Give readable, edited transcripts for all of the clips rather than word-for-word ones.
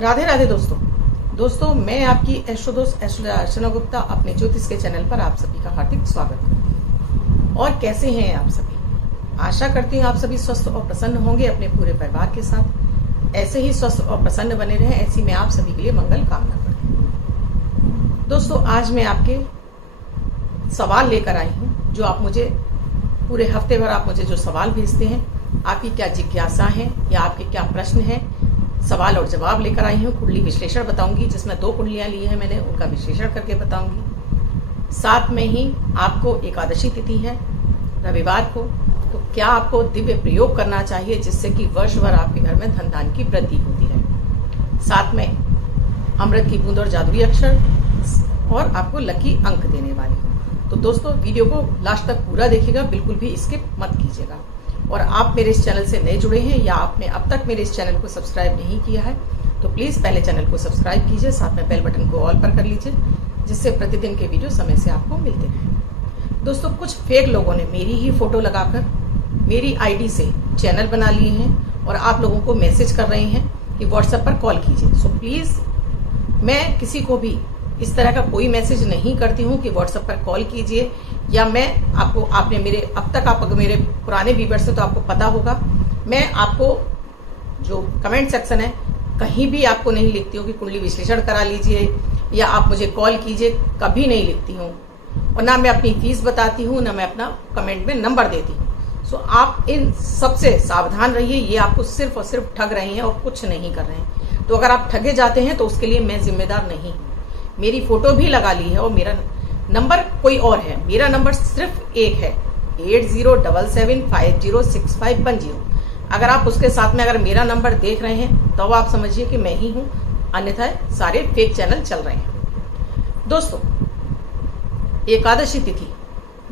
राधे राधे दोस्तों मैं आपकी एस्ट्रो दोस्त अर्चना गुप्ता अपने ज्योतिष के चैनल पर आप सभी का हार्दिक स्वागत करती हूँ। और कैसे हैं आप सभी? आशा करती हूँ आप सभी स्वस्थ और प्रसन्न होंगे अपने पूरे परिवार के साथ। ऐसे ही स्वस्थ और प्रसन्न बने रहें, ऐसी मैं आप सभी के लिए मंगल कामना करती हूँ। दोस्तों आज मैं आपके सवाल लेकर आई हूँ, जो आप मुझे पूरे हफ्ते भर आप मुझे जो सवाल भेजते हैं, आपकी क्या जिज्ञासा है या आपके क्या प्रश्न है, सवाल और जवाब लेकर आई हूँ। कुंडली विश्लेषण बताऊंगी, जिसमें 2 कुंडलियां ली है मैंने, उनका विश्लेषण करके बताऊंगी। साथ में ही आपको एकादशी तिथि है रविवार को, तो क्या आपको दिव्य प्रयोग करना चाहिए जिससे कि वर्ष भर आपके घर में धन धान की वृद्धि होती है। साथ में अमृत की बूंद और जादुई अक्षर और आपको लकी अंक देने वाली हूँ। तो दोस्तों वीडियो को लास्ट तक पूरा देखिएगा, बिल्कुल भी स्किप मत कीजिएगा। और आप मेरे इस चैनल से नए जुड़े हैं या आपने अब तक मेरे इस चैनल को सब्सक्राइब नहीं किया है, तो प्लीज पहले चैनल को सब्सक्राइब कीजिए, साथ में बेल बटन को ऑल पर कर लीजिए, जिससे प्रतिदिन के वीडियो समय से आपको मिलते रहें। दोस्तों कुछ फेक लोगों ने मेरी ही फोटो लगाकर मेरी आईडी से चैनल बना लिए हैं और आप लोगों को मैसेज कर रहे हैं कि व्हाट्सएप पर कॉल कीजिए। सो प्लीज, मैं किसी को भी इस तरह का कोई मैसेज नहीं करती हूँ कि व्हाट्सएप पर कॉल कीजिए, या मैं आपको, आपने मेरे अब तक आप मेरे पुराने व्यूअर्स से तो आपको पता होगा, मैं आपको जो कमेंट सेक्शन है कहीं भी आपको नहीं लिखती हूँ कि कुंडली विश्लेषण करा लीजिए या आप मुझे कॉल कीजिए, कभी नहीं लिखती हूँ। और ना मैं अपनी फीस बताती हूँ, ना मैं अपना कमेंट में नंबर देती हूँ। सो आप इन सबसे सावधान रहिए, ये आपको सिर्फ और सिर्फ ठग रहे हैं और कुछ नहीं कर रहे हैं। तो अगर आप ठगे जाते हैं तो उसके लिए मैं जिम्मेदार नहीं हूँ। मेरी फोटो भी लगा ली है और मेरा नंबर कोई और है, मेरा नंबर सिर्फ एक है 8077506510। अगर आप उसके साथ में अगर मेरा नंबर देख रहे हैं तो आप समझिए कि मैं ही हूं, अन्यथा सारे फेक चैनल चल रहे हैं। दोस्तों एकादशी तिथि,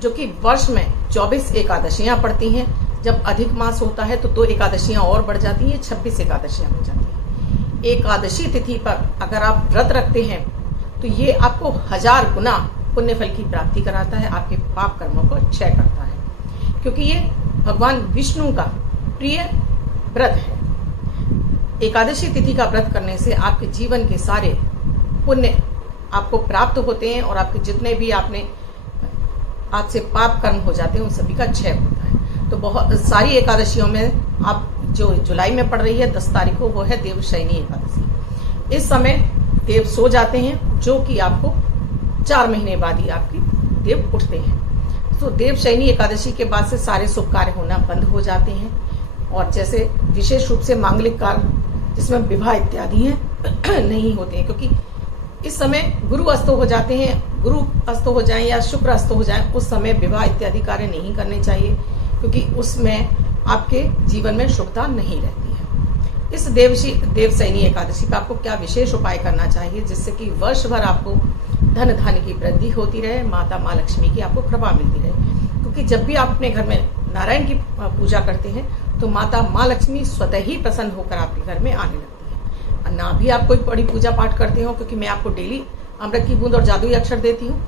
जो कि वर्ष में 24 एकादशियां पड़ती हैं, जब अधिक मास होता है तो 2 एकादशियां और बढ़ जाती हैं, 26 एकादशियां हो जाती हैं। एकादशी तिथि पर अगर आप व्रत रखते हैं तो ये आपको 1000 गुना पुण्य फल की प्राप्ति कराता है, आपके पाप कर्मों को क्षय करता है, क्योंकि ये भगवान विष्णु का प्रिय व्रत है। एकादशी तिथि का व्रत करने से आपके जीवन के सारे पुण्य आपको प्राप्त होते हैं और आपके जितने भी आपसे पाप कर्म हो जाते हैं उन सभी का क्षय होता है। तो बहुत सारी एकादशियों में आप जो जुलाई में पड़ रही है 10 तारीख को, वो है देवशयनी एकादशी। इस समय देव सो जाते हैं, जो कि आपको 4 महीने बाद ही आपकी देव उठते हैं। तो देवशयनी एकादशी के बाद से सारे शुभ कार्य होना बंद हो जाते हैं, और जैसे विशेष रूप से मांगलिक कार्य जिसमें विवाह इत्यादि हैं नहीं होते हैं, क्योंकि इस समय गुरु अस्त हो जाते हैं। गुरु अस्त हो जाएं या शुक्र अस्त हो जाएं, उस समय विवाह इत्यादि कार्य नहीं करने चाहिए, क्योंकि उसमें आपके जीवन में शुभता नहीं रहती है। इस देवशयनी एकादशी पर आपको क्या विशेष उपाय करना चाहिए जिससे कि वर्ष भर आपको धन धान्य की वृद्धि होती रहे, माता माँ लक्ष्मी की आपको कृपा मिलती रहे। क्योंकि जब भी आप अपने घर में नारायण की पूजा करते हैं तो माता माँ लक्ष्मी स्वतः ही प्रसन्न होकर आपके घर में आने लगती है। ना भी आप कोई बड़ी पूजा पाठ करते हो, क्योंकि मैं आपको डेली अमृत की बूंद और जादुई अक्षर देती हूँ,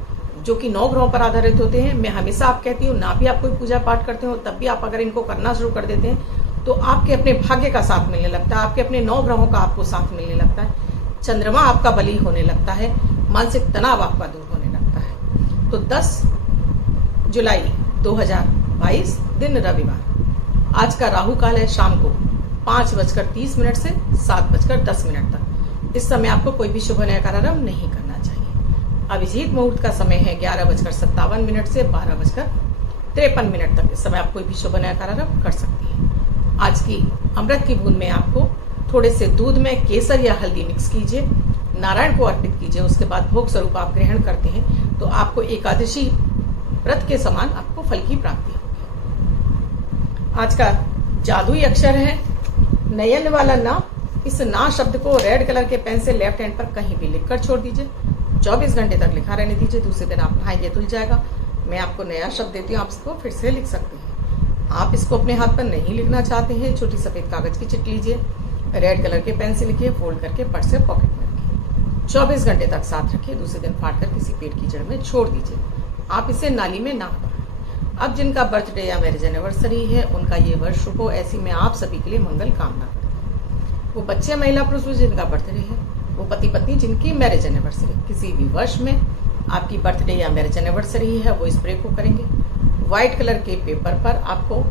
जो कि 9 ग्रहों पर आधारित होते हैं। मैं हमेशा आप कहती हूँ, ना भी आप कोई पूजा पाठ करते हो, तब भी आप अगर इनको करना शुरू कर देते हैं तो आपके अपने भाग्य का साथ मिलने लगता है, आपके अपने 9 ग्रहों का आपको साथ मिलने लगता है, चंद्रमा आपका बली होने लगता है, मानसिक तनाव आपका दूर होने लगता है। तो 10 जुलाई 2022 दिन रविवार, आज का राहु काल है शाम को 5:30 से 7:10 तक। इस समय आपको कोई भी शुभ नया कार्यक्रम नहीं करना चाहिए। अभिजीत मुहूर्त का समय है 11:57 से 12:53 तक। इस समय आप कोई भी शुभ नया कार्यक्रम कर सकती है। आज की अमृत की बूंद में आपको थोड़े से दूध में केसर या हल्दी मिक्स कीजिए, नारायण को अर्पित कीजिए, उसके बाद भोग स्वरूप आप ग्रहण करते हैं तो आपको एकादशी व्रत के समान आपको फल की प्राप्ति होगी। आज का जादुई अक्षर है नयन वाला ना। इस ना शब्द को रेड कलर के पेन से लेफ्ट हैंड पर कहीं भी लिखकर छोड़ दीजिए, 24 घंटे तक लिखा रहने दीजिए। दूसरे दिन आप नहाएंगे धुल जाएगा। मैं आपको नया शब्द देती हूँ, आप इसको फिर से लिख सकते हैं। आप इसको अपने हाथ पर नहीं लिखना चाहते हैं, छोटी सफेद कागज की चिट लीजिए, रेड कलर के पेन से लिखिए, फोल्ड करके पर्स से पॉकेट में रखिए, 24 घंटे तक साथ रखिए। दूसरे दिन फाड़ कर किसी पेड़ की जड़ में छोड़ दीजिए। आप इसे नाली में ना पड़े। अब जिनका बर्थडे या मैरिज एनिवर्सरी है उनका ये वर्ष शुभ हो, ऐसी मैं आप सभी के लिए मंगल कामना करती हूँ। वो बच्चे महिला पुरुष जिनका बर्थडे है, वो पति पत्नी जिनकी मैरिज एनिवर्सरी, किसी भी वर्ष में आपकी बर्थडे या मैरिज एनिवर्सरी है, वो स्प्रे को करेंगे। व्हाइट कलर के पेपर पर आपको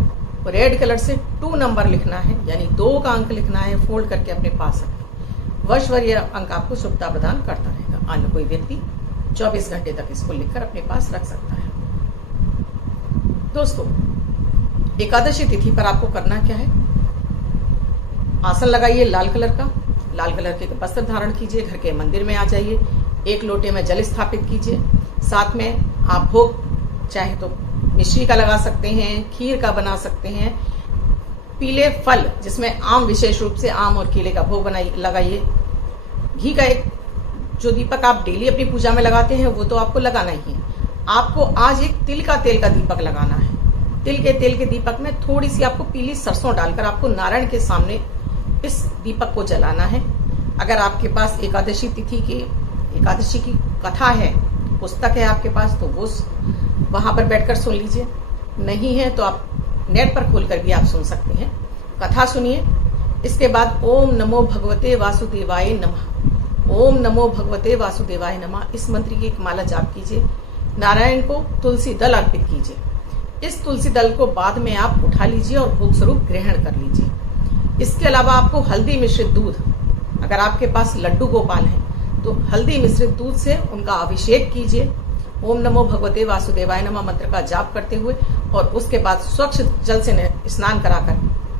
रेड कलर से 2 नंबर लिखना है, यानी 2 का अंक लिखना है, फोल्ड करके अपने पास रखें। वर्ष भर यह अंक आपको शुभता प्रदान करता रहेगा। अन्य कोई व्यक्ति 24 घंटे तक इसको लिखकर अपने पास रख सकता है। दोस्तों, एकादशी तिथि पर आपको करना क्या है? आसन लगाइए लाल कलर का, लाल कलर के वस्त्र धारण कीजिए, घर के मंदिर में आ जाइए, 1 लोटे में जल स्थापित कीजिए। साथ में आप भोग चाहे तो मिश्री का लगा सकते हैं, खीर का बना सकते हैं, पीले फल जिसमें आम, विशेष रूप से आम और केले का भोग लगाइए। घी का एक जो दीपक आप डेली अपनी पूजा में लगाते हैं वो तो आपको लगाना ही है। आपको आज एक तिल का तेल का दीपक लगाना है। तिल के तेल के दीपक में थोड़ी सी आपको पीली सरसों डालकर आपको नारायण के सामने इस दीपक को जलाना है। अगर आपके पास एकादशी की कथा है, पुस्तक है आपके पास, तो वो वहां पर बैठकर सुन लीजिए। नहीं है तो आप नेट पर खोलकर भी आप सुन सकते हैं। कथा सुनिए। इसके बाद ओम नमो भगवते वासुदेवाय नमः, ओम नमो भगवते वासुदेवाय नमः, इस मंत्र की एक माला जाप कीजिए। नारायण को तुलसी दल अर्पित कीजिए। इस तुलसी दल को बाद में आप उठा लीजिए और भोग स्वरूप ग्रहण कर लीजिए। इसके अलावा आपको हल्दी मिश्रित दूध, अगर आपके पास लड्डू गोपाल हैं तो हल्दी मिश्रित दूध से उनका अभिषेक कीजिए। ओम नमो भगवते वासुदेवाय नमः मंत्र का जाप करते हुए, और उसके बाद स्वच्छ जल से स्नान कराकर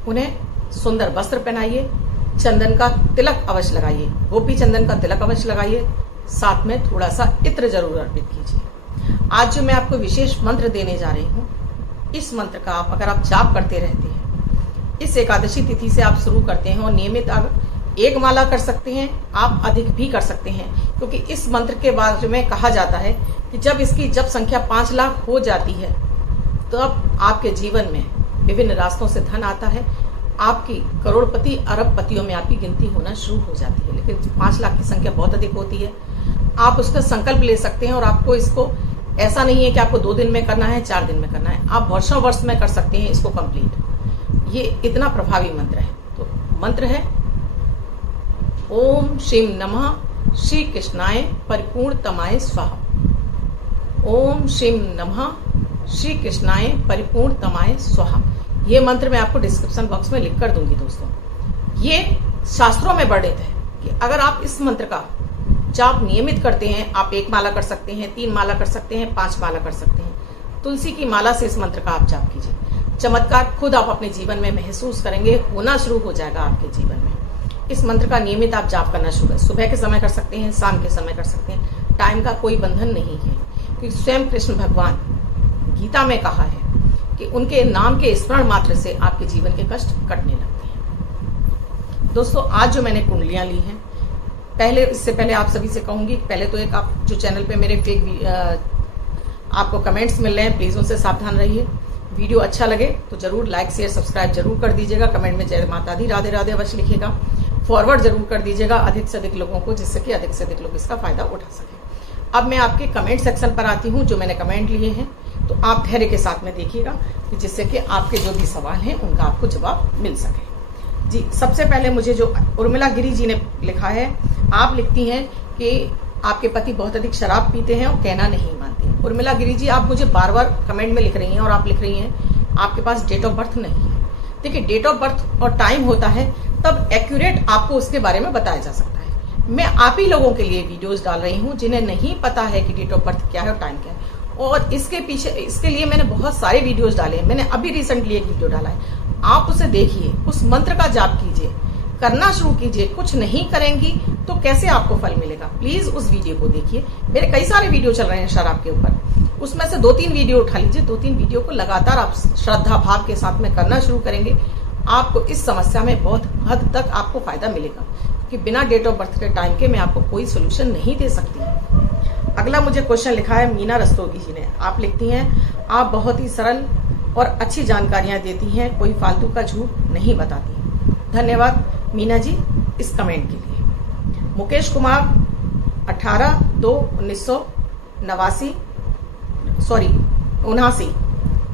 उन्हें सुंदर वस्त्र पहनाइए। चंदन का तिलक अवश्य लगाइए, गोपी चंदन का तिलक अवश्य लगाइए। साथ में थोड़ा सा इत्र जरूर अर्पित कीजिए। आज जो मैं आपको विशेष मंत्र देने जा रही हूँ, इस मंत्र का अगर आप जाप करते रहते हैं, इस एकादशी तिथि से आप शुरू करते हैं और नियमित आप 1 माला कर सकते हैं, आप अधिक भी कर सकते हैं, क्योंकि इस मंत्र के बारे में कहा जाता है कि जब संख्या 5 लाख हो जाती है तो अब आपके जीवन में विभिन्न रास्तों से धन आता है। आपकी करोड़पति अरबपतियों में आपकी गिनती होना शुरू हो जाती है। लेकिन 5 लाख की संख्या बहुत अधिक होती है। आप उसका संकल्प ले सकते हैं और आपको इसको ऐसा नहीं है कि आपको 2 दिन में करना है, 4 दिन में करना है, आप वर्षों वर्ष में कर सकते हैं इसको कंप्लीट। ये इतना प्रभावी मंत्र है। तो मंत्र है ओम श्रीं नमः श्री कृष्णाय परिपूर्णतमाय स्वाहा। ओम श्रीं नमः श्री कृष्णाय परिपूर्णतमाय स्वाहा। ये मंत्र मैं आपको डिस्क्रिप्शन बॉक्स में लिख कर दूंगी। दोस्तों, ये शास्त्रों में वर्णित है कि अगर आप इस मंत्र का जाप नियमित करते हैं, आप 1 माला कर सकते हैं, 3 माला कर सकते हैं, 5 माला कर सकते हैं। तुलसी की माला से इस मंत्र का आप जाप कीजिए। चमत्कार खुद आप अपने जीवन में महसूस करेंगे, होना शुरू हो जाएगा आपके जीवन में। इस मंत्र का नियमित आप जाप करना शुरू करें। सुबह के समय कर सकते हैं, शाम के समय कर सकते हैं, टाइम का कोई बंधन नहीं है, क्योंकि स्वयं कृष्ण भगवान गीता में कहा है कि उनके नाम के स्मरण मात्र से आपके जीवन के कष्ट कटने लगते हैं। दोस्तों, आज जो मैंने कुंडलियां ली हैं, इससे पहले आप सभी से कहूंगी, पहले तो एक आप जो चैनल पे मेरे फेक आपको कमेंट्स मिल रहे हैं, प्लीज उनसे सावधान रहिए। वीडियो अच्छा लगे तो जरूर लाइक शेयर सब्सक्राइब जरूर कर दीजिएगा। कमेंट में जय माता दी राधे राधे अवश्य लिखिएगा। फॉरवर्ड जरूर कर दीजिएगा अधिक से अधिक लोगों को, जिससे कि अधिक से अधिक लोग इसका फायदा उठा सके। अब मैं आपके कमेंट सेक्शन पर आती हूँ। जो मैंने कमेंट लिए हैं तो आप धैर्य के साथ में देखिएगा, जिससे कि आपके जो भी सवाल हैं उनका आपको जवाब मिल सके। जी, सबसे पहले मुझे जो उर्मिला गिरी जी ने लिखा है, आप लिखती हैं कि आपके पति बहुत अधिक शराब पीते हैं और कहना नहीं मानते। उर्मिला गिरी जी, आप मुझे बार बार कमेंट में लिख रही हैं और आप लिख रही हैं आपके पास डेट ऑफ बर्थ नहीं है। देखिए, डेट ऑफ बर्थ और टाइम होता है तब एक्यूरेट आपको उसके बारे में बताया जा सकता है। मैं आप ही लोगों के लिए वीडियोस डाल रही हूँ जिन्हें नहीं पता है कि डेट ऑफ बर्थ क्या है और टाइम क्या है, और इसके लिए मैंने बहुत सारे वीडियोस डाले हैं। मैंने अभी रिसेंटली एक वीडियो डाला है, आप उसे देखिए, उस मंत्र का जाप कीजिए, करना शुरू कीजिए। कुछ नहीं करेंगी तो कैसे आपको फल मिलेगा? प्लीज उस वीडियो को देखिए। मेरे कई सारे वीडियो चल रहे हैं शराब के ऊपर, उसमें से 2-3 वीडियो उठा लीजिए। 2-3 वीडियो को लगातार आप श्रद्धा भाव के साथ में करना शुरू करेंगे, आपको इस समस्या में बहुत हद तक आपको फायदा मिलेगा। कि बिना डेट ऑफ बर्थ के टाइम के मैं आपको कोई सोल्यूशन नहीं दे सकती। अगला मुझे क्वेश्चन लिखा है मीना रस्तोगी जी ने। आप लिखती हैं, आप बहुत ही सरल और अच्छी जानकारियां देती हैं, कोई फालतू का झूठ नहीं बताती। धन्यवाद मीना जी इस कमेंट के लिए। मुकेश कुमार 18/2/1979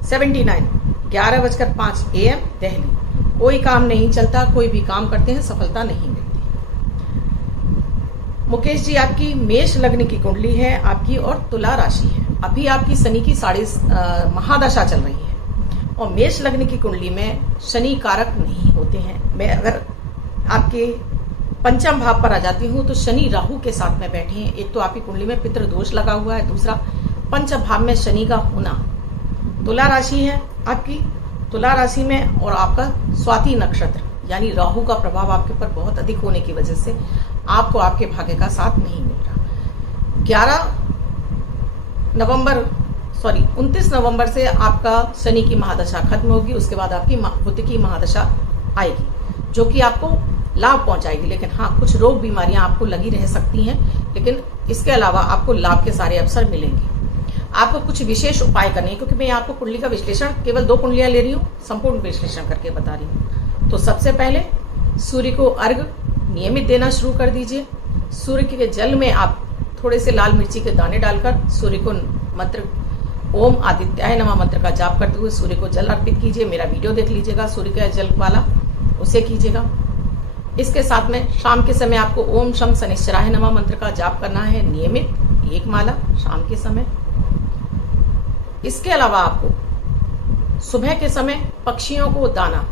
79 11:05 AM दिल्ली। कोई काम नहीं चलता, कोई भी काम करते हैं सफलता नहीं मिलती। मुकेश जी, आपकी मेष लग्न की कुंडली है आपकी और तुला राशि है। अभी आपकी शनि की महादशा चल रही है और मेष लग्न की कुंडली में शनि कारक नहीं होते हैं। मैं अगर आपके पंचम भाव पर आ जाती हूँ तो शनि राहु के साथ में बैठे हैं। एक तो आपकी कुंडली में पितृ दोष लगा हुआ है, दूसरा पंचम भाव में शनि का होना। तुला राशि है आपकी, तुला राशि में और आपका स्वाति नक्षत्र यानी राहु का प्रभाव आपके ऊपर बहुत अधिक होने की वजह से आपको आपके भाग्य का साथ नहीं मिल रहा। 29 नवंबर से आपका शनि की महादशा खत्म होगी। उसके बाद आपकी बुध की महादशा आएगी जो कि आपको लाभ पहुंचाएगी। लेकिन हाँ, कुछ रोग बीमारियां आपको लगी रह सकती हैं, लेकिन इसके अलावा आपको लाभ के सारे अवसर मिलेंगे। आपको कुछ विशेष उपाय करने हैं, क्योंकि मैं आपको कुंडली का विश्लेषण केवल 2 कुंडलियां ले रही हूँ, संपूर्ण विश्लेषण करके बता रही हूँ। तो सबसे पहले सूर्य को अर्घ नियमित देना शुरू कर दीजिए। सूर्य के जल में आप थोड़े से लाल मिर्ची के दाने डालकर सूर्य को मंत्र ओम आदित्याय नमः मंत्र का जाप करते हुए सूर्य को जल अर्पित कीजिए। मेरा वीडियो देख लीजिएगा सूर्य का जल वाला, उसे कीजिएगा। इसके साथ में शाम के समय आपको ओम शम शनिश्चराय नमः मंत्र का जाप करना है नियमित 1 माला शाम के समय। इसके अलावा आपको सुबह के समय पक्षियों को दाना,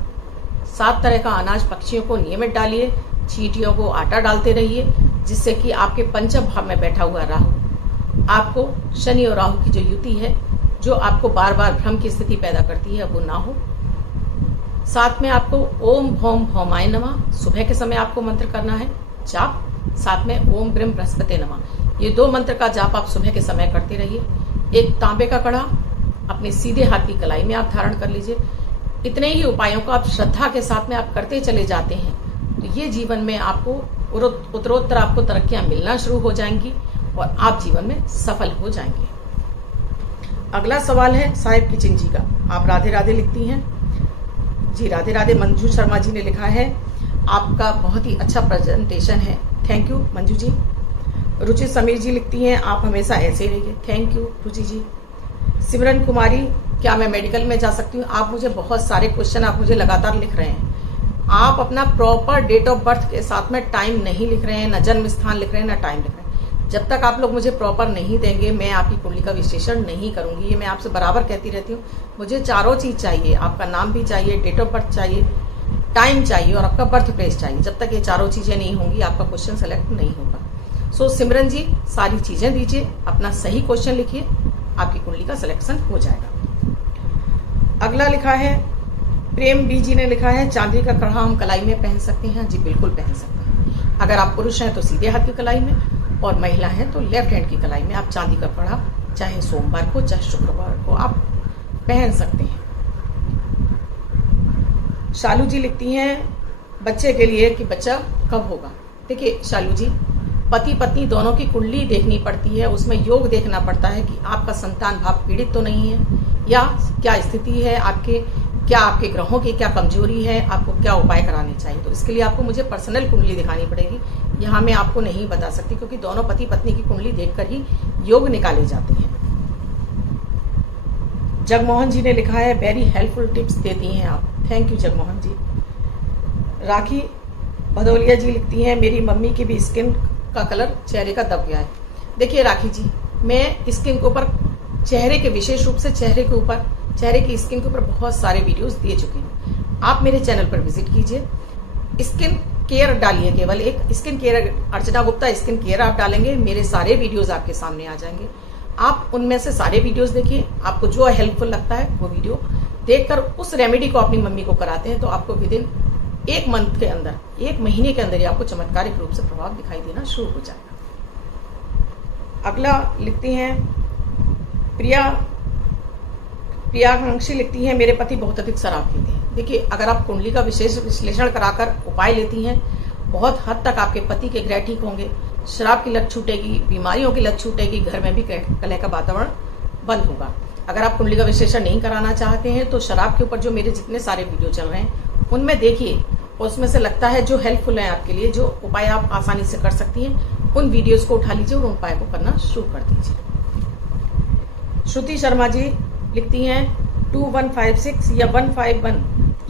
7 तरह का अनाज पक्षियों को नियमित डालिए। चींटियों को आटा डालते रहिए, जिससे कि आपके पंचम भाव में बैठा हुआ राहु आपको शनि और राहु की जो युति है, जो आपको बार बार भ्रम की स्थिति पैदा करती है, वो ना हो। साथ में आपको ओम भौम भौमाय नमः सुबह के समय आपको मंत्र करना है जाप। साथ में ओम ब्रह्म बृहस्पति नमः, ये 2 मंत्र का जाप आप सुबह के समय करते रहिए। एक तांबे का कड़ा अपने सीधे हाथ की कलाई में आप धारण कर लीजिए। इतने ही उपायों को आप श्रद्धा के साथ में आप करते चले जाते हैं तो ये जीवन में आपको उत्तरोत्तर आपको तरक्कियां मिलना शुरू हो जाएंगी और आप जीवन में सफल हो जाएंगे। अगला सवाल है साहिब किचन जी का। आप राधे राधे लिखती हैं जी। राधे राधे। मंजू शर्मा जी ने लिखा है आपका बहुत ही अच्छा प्रेजेंटेशन है, थैंक यू मंजू जी। रुचि समीर जी लिखती हैं आप हमेशा ऐसे ही रहिए, थैंक यू रुचि जी। सिमरन कुमारी, क्या मैं मेडिकल में जा सकती हूँ? आप मुझे बहुत सारे क्वेश्चन आप मुझे लगातार लिख रहे हैं। आप अपना प्रॉपर डेट ऑफ बर्थ के साथ में टाइम नहीं लिख रहे हैं, न जन्म स्थान लिख रहे हैं, न टाइम लिख रहे हैं। जब तक आप लोग मुझे प्रॉपर नहीं देंगे मैं आपकी कुंडली का विश्लेषण नहीं करूंगी। ये मैं आपसे बराबर कहती रहती हूँ। मुझे चारों चीज चाहिए, आपका नाम भी चाहिए, डेट ऑफ बर्थ चाहिए, टाइम चाहिए और आपका बर्थ प्लेस चाहिए। जब तक ये चारों चीजें नहीं होंगी आपका क्वेश्चन सेलेक्ट नहीं होगा। सो सिमरन जी सारी चीजें दीजिए, अपना सही क्वेश्चन लिखिए, आपकी कुंडली का सिलेक्शन हो जाएगा। अगला लिखा है प्रेम बी जी ने लिखा है चांदी का कड़ा हम कलाई में पहन सकते हैं? जी बिल्कुल पहन सकते हैं। अगर आप पुरुष हैं तो सीधे हाथ की कलाई में और महिला हैं तो लेफ्ट हैंड की कलाई में आप चांदी का कड़ा चाहे सोमवार को चाहे शुक्रवार को आप पहन सकते हैं। शालू जी लिखती हैं बच्चे के लिए कि बच्चा कब होगा? देखिए शालू जी, पति पत्नी दोनों की कुंडली देखनी पड़ती है, उसमें योग देखना पड़ता है कि आपका संतान भाव पीड़ित तो नहीं है या क्या स्थिति है आपके, क्या आपके ग्रहों की क्या कमजोरी है, आपको क्या उपाय कराने चाहिए। तो इसके लिए आपको मुझे पर्सनल कुंडली दिखानी पड़ेगी। यहाँ मैं आपको नहीं बता सकती क्योंकि दोनों पति पत्नी की कुंडली देखकर ही योग निकाले जाते हैं। जगमोहन जी ने लिखा है वेरी हेल्पफुल टिप्स देती हैं आप, थैंक यू जगमोहन जी। राखी भदौलिया जी लिखती हैं मेरी मम्मी की भी स्किन का कलर चेहरे का दब गया है। देखिए राखी जी, मैं स्किन के ऊपर चेहरे के विशेष रूप से चेहरे की स्किन के ऊपर बहुत सारे वीडियोस दे चुकी हूँ। आप मेरे चैनल पर विजिट कीजिए, स्किन केयर डालिए, केवल एक स्किन केयर अर्चना गुप्ता स्किन केयर आप डालेंगे, मेरे सारे वीडियोस आपके सामने आ जाएंगे। आप उनमें से सारे वीडियोस देखिए, आपको जो हेल्पफुल लगता है वो वीडियो देखकर उस रेमेडी को अपनी मम्मी को कराते हैं तो आपको विदिन 1 मंथ के अंदर, 1 महीने के अंदर ही आपको चमत्कारिक रूप से प्रभाव दिखाई देना शुरू हो जाएगा। अगला लिखती हैं प्रियांशी लिखती हैं मेरे पति बहुत अधिक शराब पीते हैं। देखिए अगर आप कुंडली का विशेष विश्लेषण कराकर उपाय लेती हैं बहुत हद तक आपके पति के ग्रह ठीक होंगे, शराब की लत छूटेगी, बीमारियों की लत छूटेगी, घर में भी कलह का वातावरण बंद होगा। अगर आप कुंडली का विश्लेषण नहीं कराना चाहते हैं तो शराब के ऊपर जो मेरे जितने सारे वीडियो चल रहे हैं उनमें देखिए, और उसमें से लगता है जो हेल्पफुल है आपके लिए, जो उपाय आप आसानी से कर सकती हैं, उन वीडियोस को उठा लीजिए और उन उपाय को करना शुरू कर दीजिए। श्रुति शर्मा जी लिखती हैं 2156 या 151,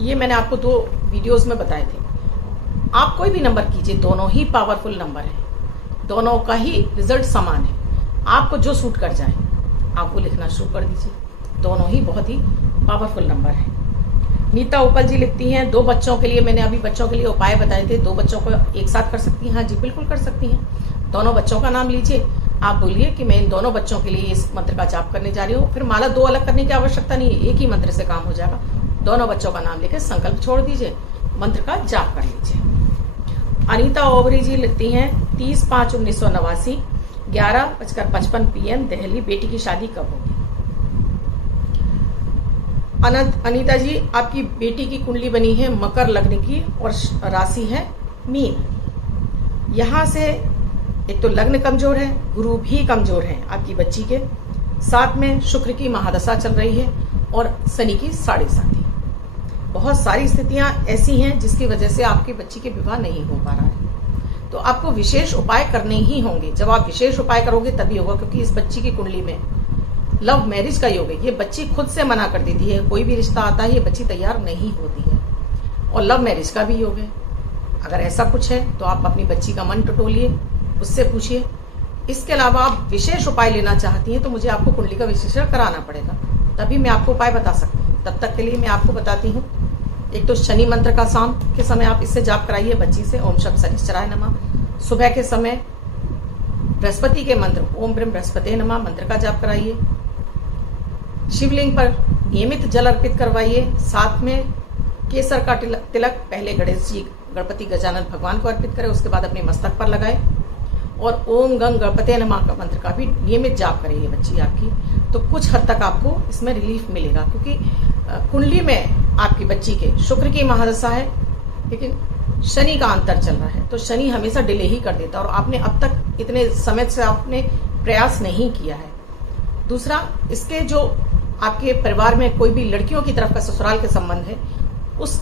ये मैंने आपको 2 वीडियोस में बताए थे। आप कोई भी नंबर कीजिए, दोनों ही पावरफुल नंबर है, दोनों का ही रिजल्ट समान है। आपको जो सूट कर जाए आप वो लिखना शुरू कर दीजिए, दोनों ही बहुत ही पावरफुल नंबर है। नीता उपल जी लिखती हैं, 2 बच्चों के लिए, मैंने अभी बच्चों के लिए उपाय बताए थे, 2 बच्चों को एक साथ कर सकती हैं। हाँ जी, बिल्कुल कर सकती हैं। दोनों बच्चों का नाम लीजिए, आप बोलिए कि मैं इन दोनों बच्चों के लिए इस मंत्र का जाप करने जा रही हूँ। फिर माला 2 अलग करने की आवश्यकता नहीं है, एक ही मंत्र से काम हो जाएगा। दोनों बच्चों का नाम लेकर संकल्प छोड़ दीजिए, मंत्र का जाप कर लीजिए। अनीता ओवरी जी लिखती हैं, 30/5/1989, 11:55 PM, दिल्ली। बेटी की शादी कब होगी? अनीता जी, आपकी बेटी की कुंडली बनी है मकर लग्न की और राशि है मीन। यहां से एक तो लग्न कमजोर है, गुरु भी कमजोर है आपकी बच्ची के, साथ में शुक्र की महादशा चल रही है और शनि की 7.5। बहुत सारी स्थितियां ऐसी हैं जिसकी वजह से आपकी बच्ची के विवाह नहीं हो पा रहा है। तो आपको विशेष उपाय करने ही होंगे। जब आप विशेष उपाय करोगे तभी होगा, क्योंकि इस बच्ची की कुंडली में लव मैरिज का योग है। ये बच्ची खुद से मना कर देती है, कोई भी रिश्ता आता है ये बच्ची तैयार नहीं होती है, और लव मैरिज का भी योग है। अगर ऐसा कुछ है तो आप अपनी बच्ची का मन टटोलिए, उससे पूछिए। इसके अलावा आप विशेष उपाय लेना चाहती हैं तो मुझे आपको कुंडली का विश्लेषण कराना पड़ेगा, तभी मैं आपको उपाय बता सकती हूँ। तब तक के लिए मैं आपको बताती हूँ, एक तो शनि मंत्र का शाम के समय आप इससे जाप कराइए बच्ची से, ओम शब्द शनिश्चराय नमः। सुबह के समय बृहस्पति के मंत्र ओम ब्रह्म बृहस्पति नमः मंत्र का जाप कराइए। शिवलिंग पर नियमित जल अर्पित करवाइए, साथ में केसर का तिलक पहले गणेश जी, गणपति गजानन भगवान को अर्पित करें, उसके बाद अपने मस्तक पर लगाए, और ओम गंग गणपति नमः का मंत्र का भी नियमित जाप करेगी बच्ची आपकी। तो कुछ हद तक आपको इसमें रिलीफ मिलेगा, क्योंकि कुंडली में आपकी बच्ची के शुक्र की महादशा है, लेकिन शनि का अंतर चल रहा है, तो शनि हमेशा डिले ही कर देता है, और आपने अब तक इतने समय से आपने प्रयास नहीं किया है। दूसरा, इसके जो आपके परिवार में कोई भी लड़कियों की तरफ का ससुराल के संबंध है, उस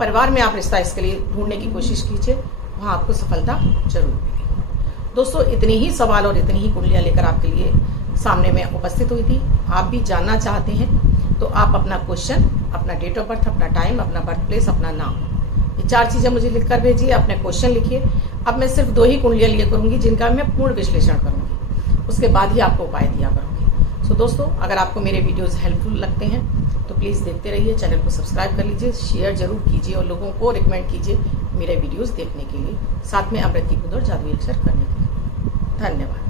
परिवार में आप रिश्ता इसके लिए ढूंढने की कोशिश कीजिए, वहां आपको सफलता जरूर मिलेगी। दोस्तों, इतने ही सवाल और इतनी ही कुंडलियां लेकर आपके लिए सामने में उपस्थित हुई थी। आप भी जानना चाहते हैं तो आप अपना क्वेश्चन, अपना डेट ऑफ बर्थ, अपना टाइम, अपना बर्थ प्लेस, अपना नाम, ये 4 चीजें मुझे लिखकर भेजिए, अपने क्वेश्चन लिखिए। अब मैं सिर्फ 2 ही कुंडलियां लिया करूंगी जिनका मैं पूर्ण विश्लेषण करूंगी, उसके बाद ही आपको उपाय दिया करूंगी। सो दोस्तों, अगर आपको मेरे वीडियोस हेल्पफुल लगते हैं तो प्लीज देखते रहिए, चैनल को सब्सक्राइब कर लीजिए, शेयर जरूर कीजिए और लोगों को रिकमेंड कीजिए मेरे वीडियोस देखने के लिए, साथ में अमृति कुंद और जादुई अक्षर करने के लिए। धन्यवाद।